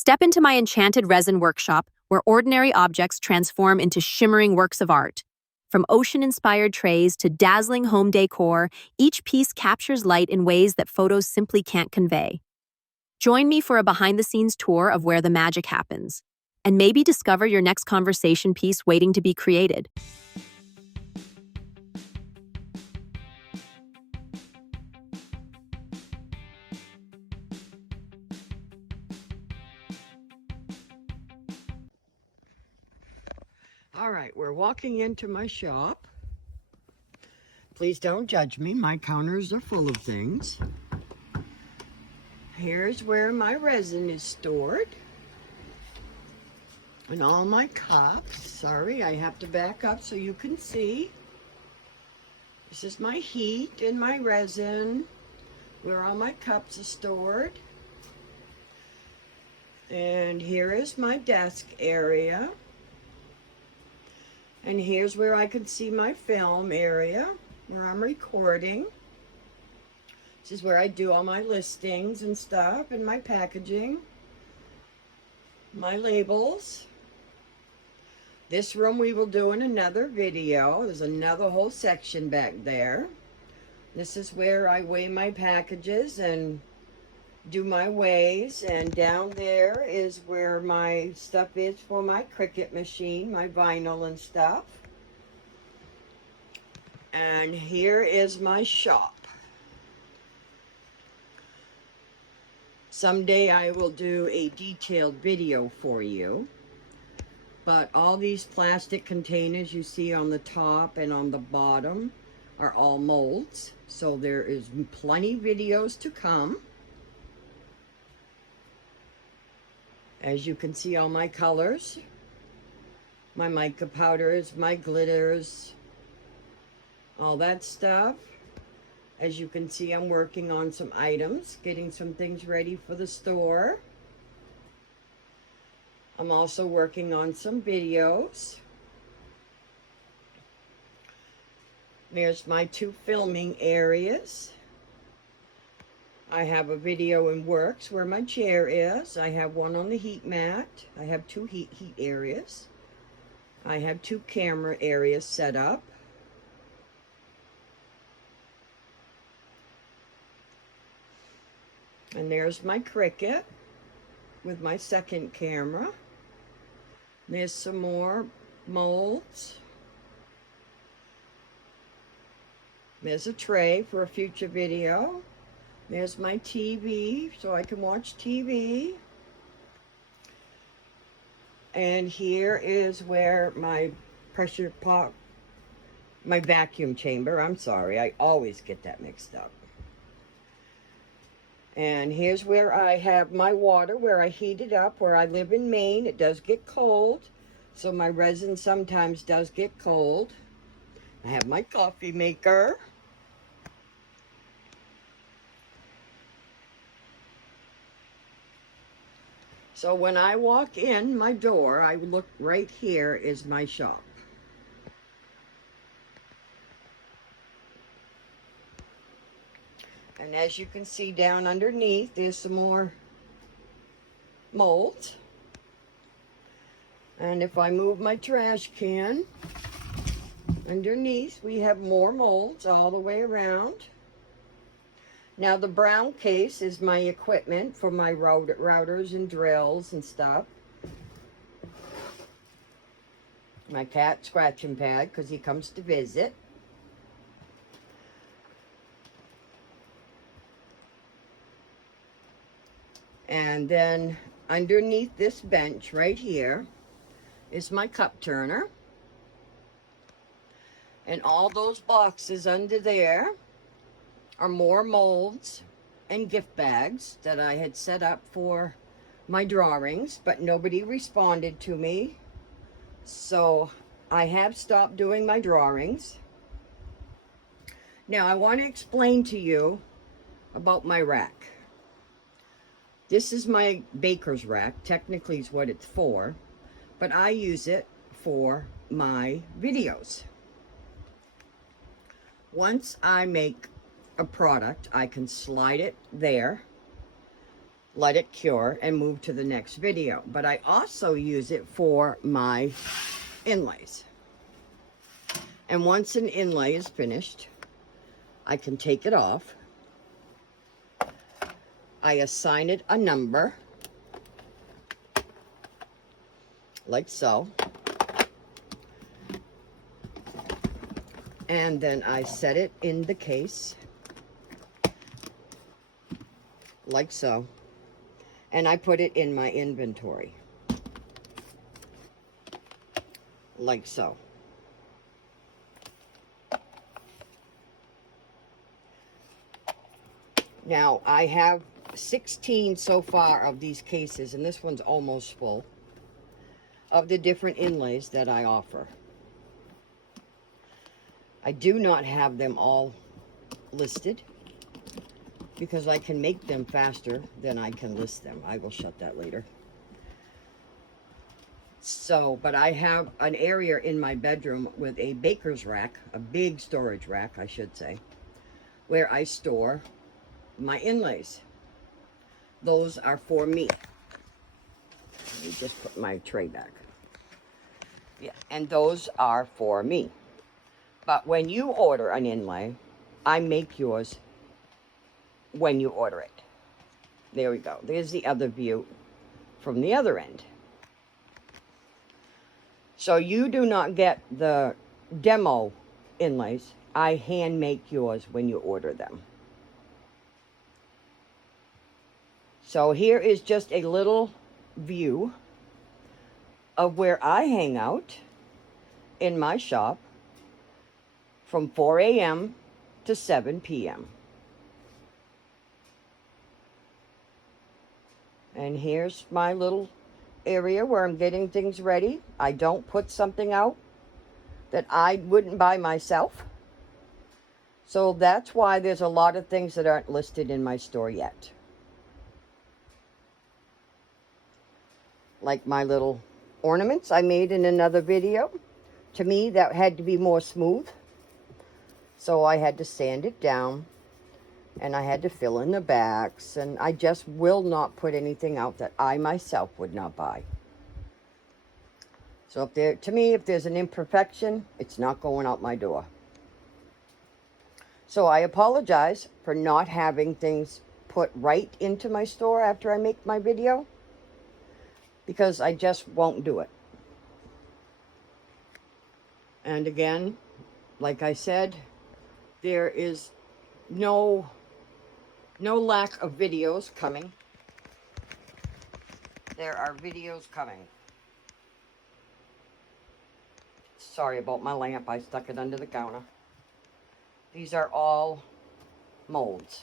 Step into my enchanted resin workshop where ordinary objects transform into shimmering works of art. From ocean-inspired trays to dazzling home decor, each piece captures light in ways that photos simply can't convey. Join me for a behind-the-scenes tour of where the magic happens, and maybe discover your next conversation piece waiting to be created. All right, we're walking into my shop. Please don't judge me. My counters are full of things. Here's where my resin is stored. And all my cups. Sorry, I have to back up so you can see. This is my heat and my resin, where all my cups are stored. And here is my desk area. And here's where I can see my film area, where I'm recording. This is where I do all my listings and stuff, and my packaging, my labels. This room we will do in another video. There's another whole section back there. This is where I weigh my packages and do my weighs, and down there is where my stuff is for my Cricut machine, my vinyl and stuff. And here is my shop. Someday I will do a detailed video for you, but all these plastic containers you see on the top and on the bottom are all molds, so there is plenty videos to come. As you can see, all my colors, my mica powders, my glitters, all that stuff. As you can see, I'm working on some items, getting some things ready for the store. I'm also working on some videos. There's my two filming areas. I have a video in works where my chair is. I have one on the heat mat. I have two heat areas. I have two camera areas set up. And there's my Cricut with my second camera. There's some more molds. There's a tray for a future video. There's my TV, so I can watch TV. And here is where my pressure pot, my vacuum chamber, I'm sorry, I always get that mixed up. And here's where I have my water, where I heat it up, where I live in Maine. It does get cold, so my resin sometimes does get cold. I have my coffee maker. So when I walk in my door, I look right here is my shop. And as you can see down underneath, there's some more molds. And if I move my trash can, underneath we have more molds all the way around. Now the brown case is my equipment for my routers and drills and stuff. My cat scratching pad because he comes to visit. And then underneath this bench right here is my cup turner. And all those boxes under there are more molds and gift bags that I had set up for my drawings, but nobody responded to me. So I have stopped doing my drawings. Now I want to explain to you about my rack. This is my baker's rack, technically is what it's for, but I use it for my videos. Once I make a product, I can slide it there let it cure, and move to the next video. But I also use it for my inlays. And once an inlay is finished, I can take it off. I assign it a number, like so. And then I set it in the case, like so. And I put it in my inventory, like so. Now, I have 16 so far of these cases, and this one's almost full, of the different inlays that I offer. I do not have them all listed because I can make them faster than I can list them. I will shut that later. So, but I have an area in my bedroom with a baker's rack, a big storage rack, I should say, where I store my inlays. Those are for me. Let me just put my tray back. Yeah, and those are for me. But when you order an inlay, I make yours when you order it. There we go. There's the other view from the other end. So you do not get the demo inlays. I hand make yours when you order them. So here is just a little view of where I hang out in my shop from 4 a.m. to 7 p.m. And here's my little area where I'm getting things ready. I don't put something out that I wouldn't buy myself. So that's why there's a lot of things that aren't listed in my store yet. Like my little ornaments I made in another video. To me, that had to be more smooth. So I had to sand it down. And I had to fill in the backs. And I just will not put anything out that I myself would not buy. So to me, if there's an imperfection, it's not going out my door. So I apologize for not having things put right into my store after I make my video, because I just won't do it. And again, like I said, there is no lack of videos coming. There are videos coming. Sorry about my lamp. I stuck it under the counter. These are all molds.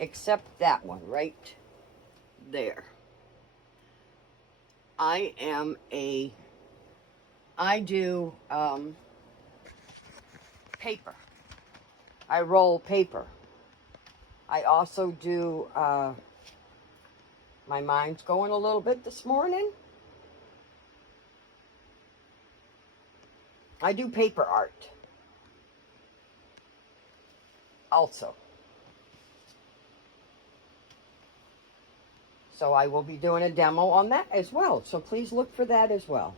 Except that one right there. I do paper. I roll paper. I also do, my mind's going a little bit this morning. I do paper art also. So I will be doing a demo on that as well. So please look for that as well.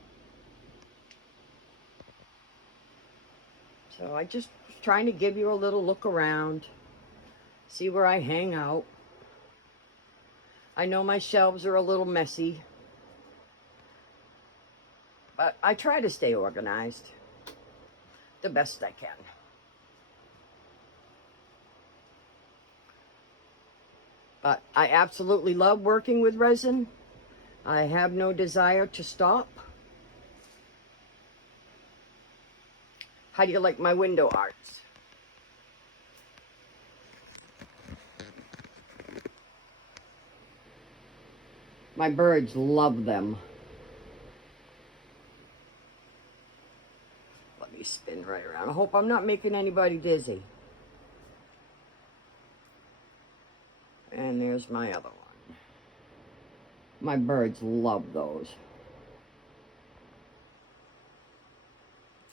So I just was trying to give you a little look around. See where I hang out. I know my shelves are a little messy. But I try to stay organized the best I can. But I absolutely love working with resin. I have no desire to stop. How do you like my window arts? My birds love them. Let me spin right around. I hope I'm not making anybody dizzy. And there's my other one. My birds love those.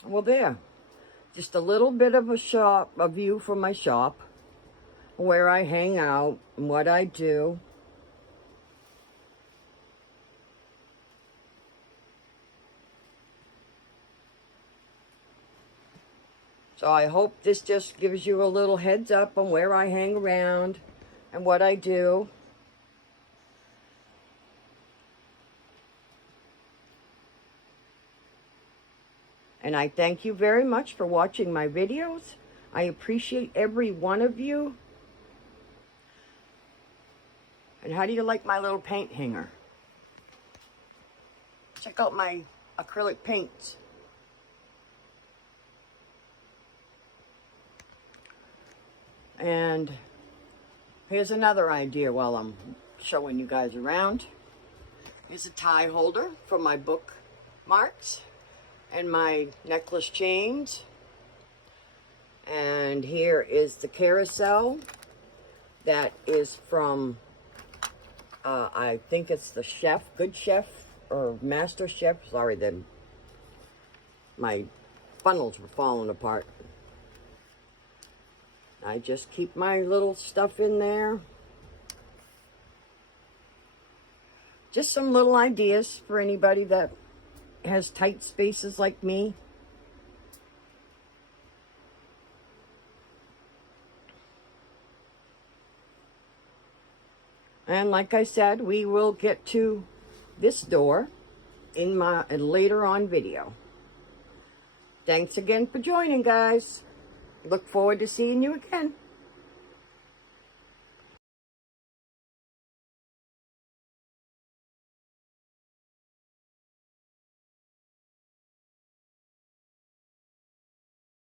Well, there. Just a little bit of a view from my shop, where I hang out and what I do. So I hope this just gives you a little heads up on where I hang around and what I do. And I thank you very much for watching my videos. I appreciate every one of you. And how do you like my little paint hanger? Check out my acrylic paints. And here's another idea while I'm showing you guys around. Here's a tie holder for my bookmarks and my necklace chains. And here is the carousel that is from, I think it's the chef, Good Chef, or Master Chef. Sorry, my funnels were falling apart. I just keep my little stuff in there. Just some little ideas for anybody that has tight spaces like me. And like I said, we will get to this door in my later on video. Thanks again for joining, guys. Look forward to seeing you again.